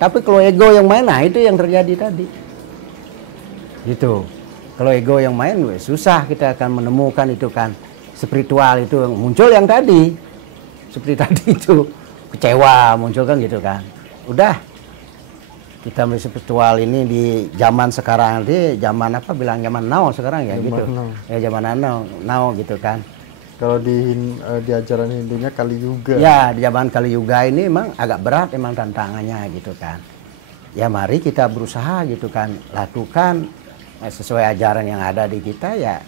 Tapi kalau ego yang main, nah itu yang terjadi tadi. Gitu. Kalau ego yang main, susah kita akan menemukan itu kan. Spiritual itu yang muncul yang tadi. Seperti tadi itu, kecewa muncul kan gitu kan. Udah, kita spiritual ini di zaman sekarang, di zaman apa bilang zaman now sekarang ya zaman gitu. Now. Ya zaman now gitu kan. Kalau di ajaran Hindunya Kali Yuga. Ya, di zaman Kali Yuga ini emang agak berat emang tantangannya gitu kan. Ya mari kita berusaha gitu kan, lakukan sesuai ajaran yang ada di kita ya,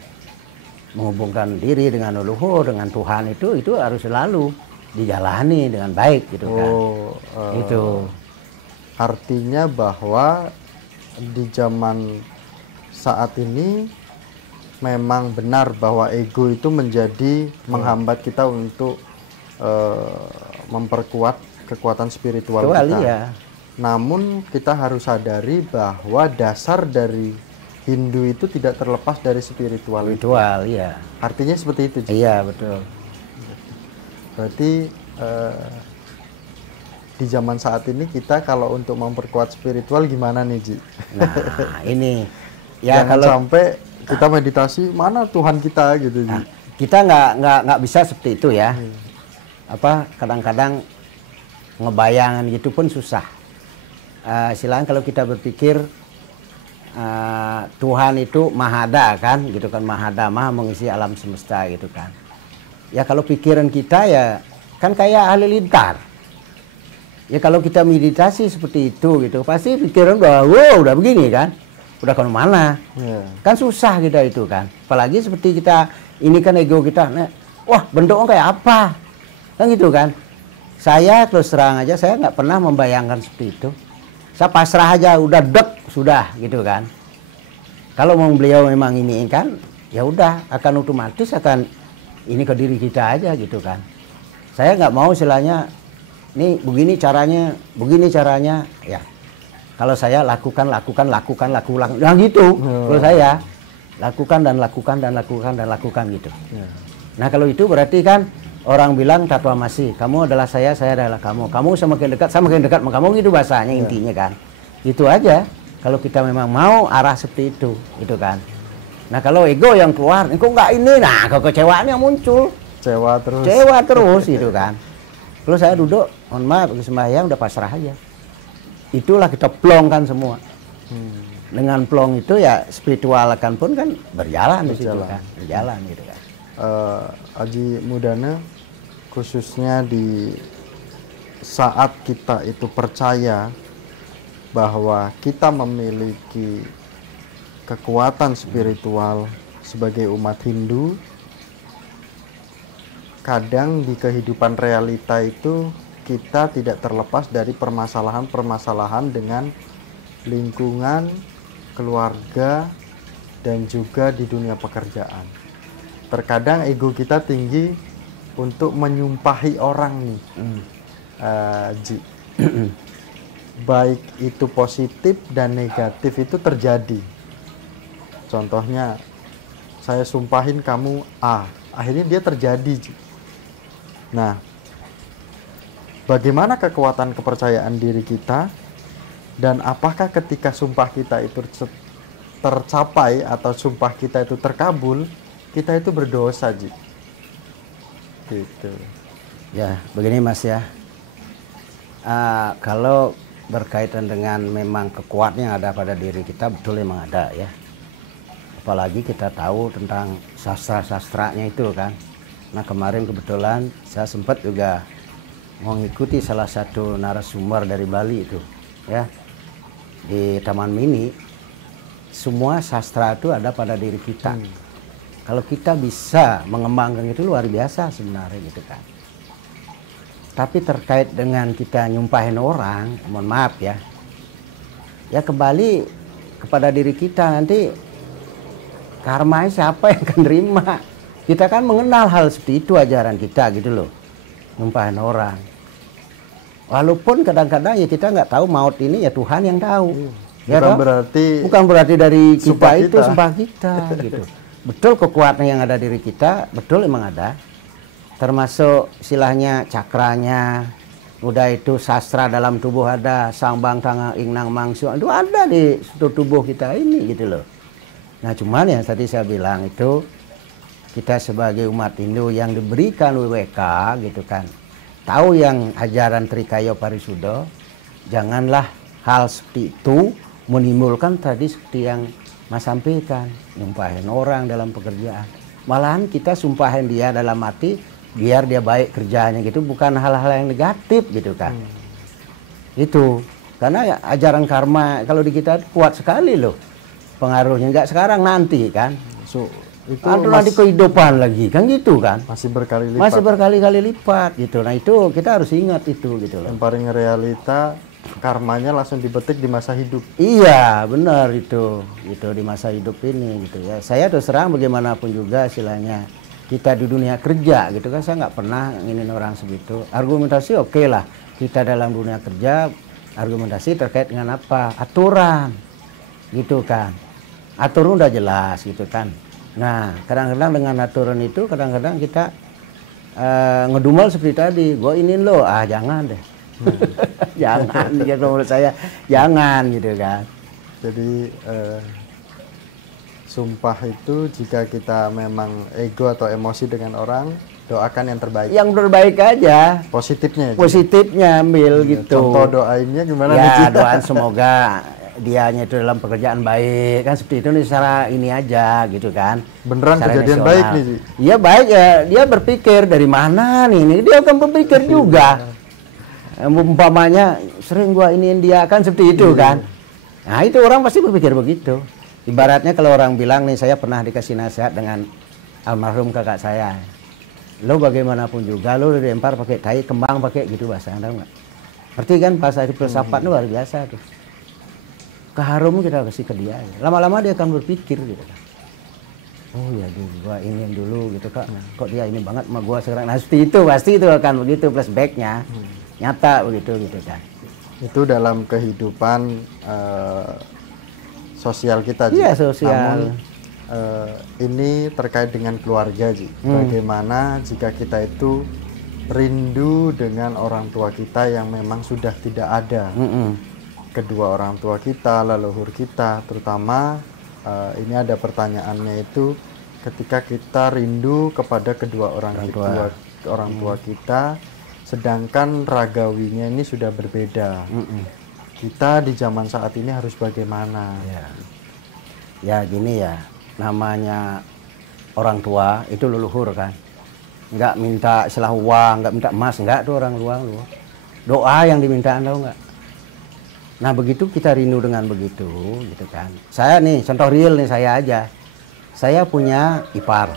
menghubungkan diri dengan leluhur, dengan Tuhan itu harus selalu dijalani dengan baik gitu kan. Itu. Artinya bahwa di zaman saat ini memang benar bahwa ego itu menjadi menghambat kita untuk memperkuat kekuatan spiritual kita. Iya. Namun kita harus sadari bahwa dasar dari Hindu itu tidak terlepas dari spiritual. Spiritual, iya. Artinya seperti itu. Iya, betul. Berarti di zaman saat ini kita kalau untuk memperkuat spiritual gimana nih, Ji? Nah, ini ya jangan kalau sampai kita meditasi mana Tuhan kita gitu, Ji. Nah, kita nggak bisa seperti itu ya. Apa kadang-kadang ngebayangan gitu pun susah. Silahkan kalau kita berpikir Tuhan itu mahada kan, gitu kan, mahada, maha mengisi alam semesta gitu kan. Ya kalau pikiran kita ya kan kayak halilintar. Ya kalau kita meditasi seperti itu gitu, pasti pikiran udah begini kan, udah kemana? Kan susah kita itu kan. Apalagi seperti kita ini kan ego kita, nah, wah bentuknya kayak apa? Kan gitu kan. Saya terus terang aja, saya nggak pernah membayangkan seperti itu. Saya pasrah aja, udah dek sudah gitu kan. Kalau mau beliau memang ini kan, ya udah akan otomatis akan ini ke diri kita aja gitu kan. Saya nggak mau istilahnya, ini begini caranya, ya. Kalau saya lakukan, nah gitu. Kalau saya lakukan dan lakukan gitu. Nah kalau itu berarti kan orang bilang tatwamasi, kamu adalah saya adalah kamu. Kamu semakin dekat sama kamu gitu bahasanya intinya kan. Itu aja. Kalau kita memang mau arah seperti itu, gitu kan. Nah kalau ego yang keluar, kok nggak ini, nah kekecewaannya muncul. Kecewa terus, gitu kan. Kalau saya duduk, mohon maaf, sembahyang udah pasrah aja. Itulah kita plongkan semua. Dengan plong itu ya spiritual kan pun kan berjalan di situ kan, berjalan gitu kan. Aji Mudana, khususnya di saat kita itu percaya bahwa kita memiliki kekuatan spiritual sebagai umat Hindu, kadang di kehidupan realita itu kita tidak terlepas dari permasalahan-permasalahan dengan lingkungan, keluarga, dan juga di dunia pekerjaan. Terkadang ego kita tinggi untuk menyumpahi orang nih, Ji. Baik itu positif dan negatif itu terjadi. Contohnya, saya sumpahin kamu A, akhirnya dia terjadi, Ji. Nah, bagaimana kekuatan kepercayaan diri kita, dan apakah ketika sumpah kita itu tercapai atau sumpah kita itu terkabul, kita itu berdosa, Ji. Gitu. Ya, begini Mas ya. Kalau berkaitan dengan memang kekuatan yang ada pada diri kita, betul memang ada ya. Apalagi kita tahu tentang sastra-sastranya itu kan. Nah kemarin kebetulan saya sempat juga mengikuti salah satu narasumber dari Bali itu ya, di Taman Mini. Semua sastra itu ada pada diri kita. Kalau kita bisa mengembangkan itu luar biasa sebenarnya gitu kan. Tapi terkait dengan kita nyumpahin orang, mohon maaf ya, ya kembali kepada diri kita, nanti karmanya siapa yang akan terima. Kita kan mengenal hal seperti itu ajaran kita gitu loh. nyumpahin orang. Walaupun kadang-kadang ya kita nggak tahu maut ini ya Tuhan yang tahu. Ya bukan berarti dari kita itu sumpah kita gitu. Betul kekuatan yang ada diri kita, betul emang ada. Termasuk istilahnya cakranya, udah itu sastra dalam tubuh ada, sambang tangan ingnang mangsu, itu ada di tubuh kita ini gitu loh. Nah cuman yang tadi saya bilang itu kita sebagai umat Hindu yang diberikan WWK gitu kan, tahu yang ajaran Trikaya Parisuda, janganlah hal seperti itu menimbulkan tadi seperti yang Mas sampaikan, nyumpahin orang dalam pekerjaan. Malahan kita sumpahin dia dalam hati biar dia baik kerjanya gitu, bukan hal-hal yang negatif gitu kan. Itu karena ya, ajaran karma kalau di kita kuat sekali loh pengaruhnya, nggak sekarang nanti kan. Itu nanti kehidupan lagi kan gitu kan, masih berkali-kali lipat gitu. Nah itu kita harus ingat itu gitu loh. Yang paling realita karmanya langsung dipetik di masa hidup. Iya benar itu di masa hidup ini gitu ya. Saya terus terang bagaimanapun juga istilahnya kita di dunia kerja gitu kan, saya nggak pernah nginin orang segitu. Argumentasi oke lah, kita dalam dunia kerja argumentasi terkait dengan apa, aturan gitu kan, aturan udah jelas gitu kan. Nah kadang-kadang dengan aturan itu kadang-kadang kita ngedumel seperti tadi, gue inin lo, jangan deh. Jangan gitu menurut saya, jangan gitu kan. Jadi sumpah itu jika kita memang ego atau emosi dengan orang, doakan yang terbaik. Yang terbaik aja. Positifnya ambil gitu. Contoh doainnya gimana? Ya doain semoga dianya itu dalam pekerjaan baik kan, seperti itu nih, secara ini aja gitu kan. Beneran kejadian nasional. Baik nih sih. Iya baik ya, dia berpikir dari mana nih, dia akan berpikir juga. Umpamanya sering gua iniin dia kan seperti itu kan. Nah itu orang pasti berpikir begitu. Ibaratnya kalau orang bilang nih, saya pernah dikasih nasihat dengan almarhum kakak saya. Lo bagaimanapun juga lo dilempar pakai tai kembang pakai gitu bahasa Anda enggak? Ngerti kan bahasa itu, filsafat itu luar biasa tuh. Keharum kita kasih ke dia. Lama-lama dia akan berpikir gitu kan. Oh ya gua iniin dulu gitu kak. Kok dia ini banget sama gua sekarang. Nah seperti itu pasti itu akan begitu flashbacknya. Nyata begitu gitu kan. Itu dalam kehidupan sosial kita. Iya sosial. Namun ini terkait dengan keluarga Ji. Bagaimana jika kita itu rindu dengan orang tua kita yang memang sudah tidak ada. Kedua orang tua kita, leluhur kita, terutama ini ada pertanyaannya itu ketika kita rindu kepada kedua orang tua kita, sedangkan ragawinya ini sudah berbeda. Kita di zaman saat ini harus bagaimana? Ya gini ya, namanya orang tua itu leluhur kan, nggak minta istilah uang, nggak minta emas, nggak tuh orang tua. Doa yang diminta tahu nggak? Nah begitu kita rindu dengan begitu gitu kan. Saya nih contoh real nih, saya aja. Saya punya ipar,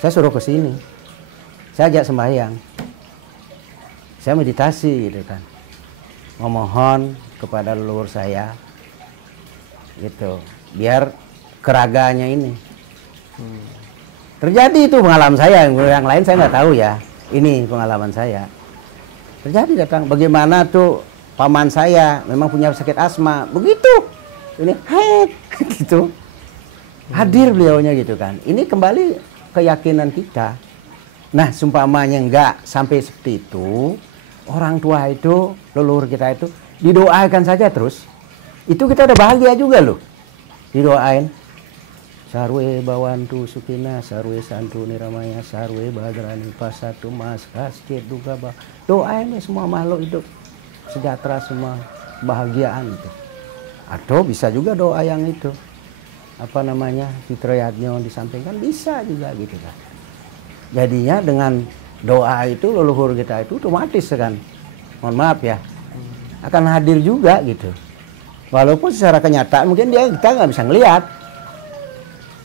saya suruh ke sini, saya ajak sembahyang. Saya meditasi gitu kan, memohon kepada leluhur saya gitu, biar keraganya ini terjadi. Itu pengalaman saya, yang lain saya nggak tahu ya, ini pengalaman saya terjadi. Datang bagaimana tuh paman saya memang punya sakit asma, begitu ini gitu hadir beliaunya gitu kan. Ini kembali keyakinan kita. Nah sumpamanya nggak sampai seperti itu, orang tua itu, leluhur kita itu didoakan saja terus, itu kita udah bahagia juga loh. Didoain sarwe bawantu sukina, sarwe santu niramaya, sarwe badrani pasatu mas kasket duga bah. Doain semua makhluk hidup sejahtera, semua bahagiaan itu. Atau bisa juga doa yang itu apa namanya fitriyatnya disampaikan, bisa juga gitu kan. Jadinya dengan doa itu leluhur kita itu otomatis kan, mohon maaf ya, akan hadir juga gitu. Walaupun secara kenyataan mungkin kita nggak bisa ngelihat,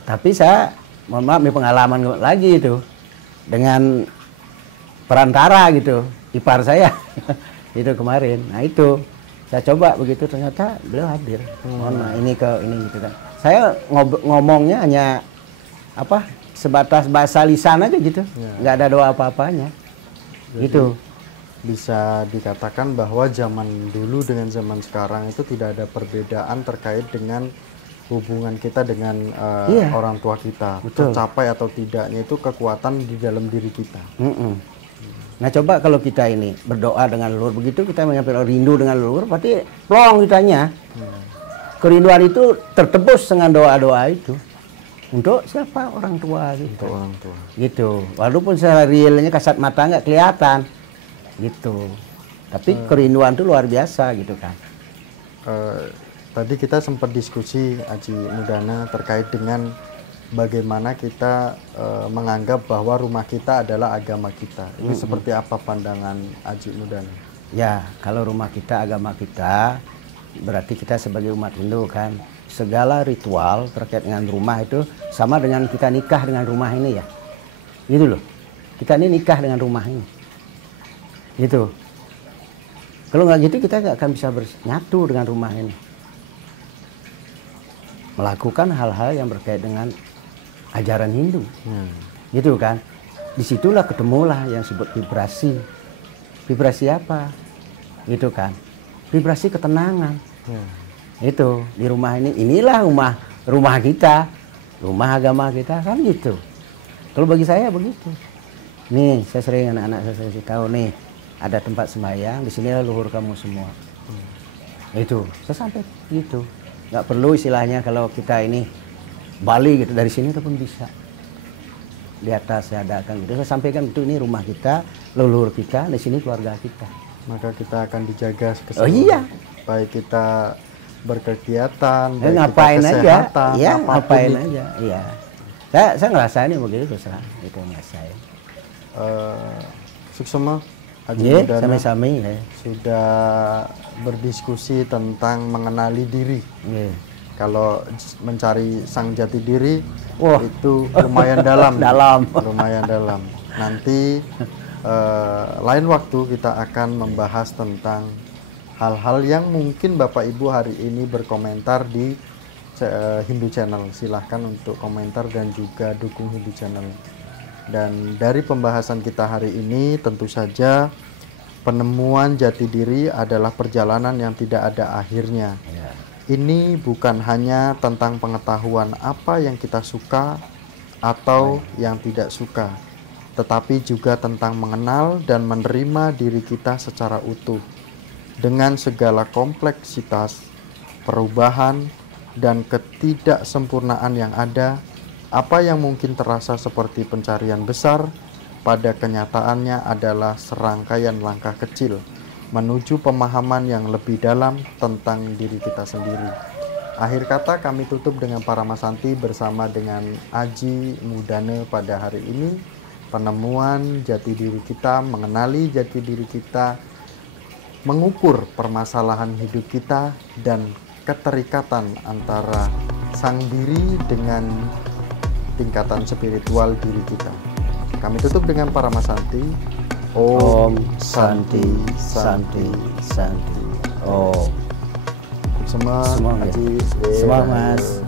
tapi saya mohon maaf nih pengalaman lagi itu dengan perantara gitu, ipar saya itu kemarin. Nah itu saya coba begitu, ternyata beliau hadir. Mohon maaf ini gitu kan. Saya ngomongnya hanya apa, sebatas bahasa lisan aja gitu, nggak ada doa apa-apanya. Jadi, Gitu. bisa dikatakan bahwa zaman dulu dengan zaman sekarang itu tidak ada perbedaan terkait dengan hubungan kita dengan Iya. orang tua kita. Betul. Tercapai atau tidaknya itu kekuatan di dalam diri kita. Nah coba kalau kita ini berdoa dengan leluhur begitu, kita menyampaikan rindu dengan leluhur, berarti plong kitanya. Kerinduan itu tertebus dengan doa-doa itu. Untuk siapa? Orang tua gitu. Untuk orang tua. Gitu. Walaupun secara realnya kasat mata nggak kelihatan. Gitu. Tapi kerinduan itu luar biasa gitu kan. Tadi kita sempat diskusi Aji Mudana terkait dengan bagaimana kita menganggap bahwa rumah kita adalah agama kita. Ini seperti apa pandangan Aji Mudana? Ya, kalau rumah kita, agama kita, berarti kita sebagai umat Hindu kan, segala ritual terkait dengan rumah itu sama dengan kita nikah dengan rumah ini ya. Gitu loh. Kita ini nikah dengan rumah ini. Gitu. Kalau nggak gitu kita nggak akan bisa bersatu dengan rumah ini. Melakukan hal-hal yang berkait dengan ajaran Hindu. Gitu kan. Disitulah ketemulah yang disebut vibrasi. Vibrasi apa? Gitu kan. Vibrasi ketenangan. Itu di rumah ini, inilah rumah kita, rumah agama kita kan gitu. Kalau bagi saya begitu. Nih, saya sering anak-anak saya kasih tahu nih, ada tempat sembahyang, di sini leluhur kamu semua. Itu, saya sampai gitu. Nggak perlu istilahnya kalau kita ini Bali gitu, dari sini pun bisa. Di atas saya adakan gitu. Saya sampaikan itu, ini rumah kita, leluhur kita, di sini keluarga kita. Maka kita akan dijaga Oh iya. Baik kita berkegiatan, baik Ngapain kita aja, kesehatan, ya apapun ngapain itu. aja, iya. Saya ngerasain begitu serah, itu ngerasain. Suksema Aji Iya, Mudana sami-sami ya. sudah berdiskusi tentang mengenali diri. Iya. Kalau mencari sang jati diri, Wah. itu lumayan dalam. Lumayan dalam. Nanti lain waktu kita akan membahas tentang hal-hal yang mungkin Bapak Ibu hari ini berkomentar di Hindu Channel. Silahkan untuk komentar dan juga dukung Hindu Channel. Dan dari pembahasan kita hari ini tentu saja penemuan jati diri adalah perjalanan yang tidak ada akhirnya. Ini bukan hanya tentang pengetahuan apa yang kita suka atau yang tidak suka, tetapi juga tentang mengenal dan menerima diri kita secara utuh dengan segala kompleksitas, perubahan, dan ketidaksempurnaan yang ada. Apa yang mungkin terasa seperti pencarian besar, pada kenyataannya adalah serangkaian langkah kecil menuju pemahaman yang lebih dalam tentang diri kita sendiri. Akhir kata kami tutup dengan Paramasanti bersama dengan Aji Mudana pada hari ini. Penemuan jati diri kita, mengenali jati diri kita, mengukur permasalahan hidup kita, dan keterikatan antara sang diri dengan tingkatan spiritual diri kita. Kami tutup dengan Paramasanti. Om Santi Santi Santi. Oh. Semua Semua, Aji. semua Mas.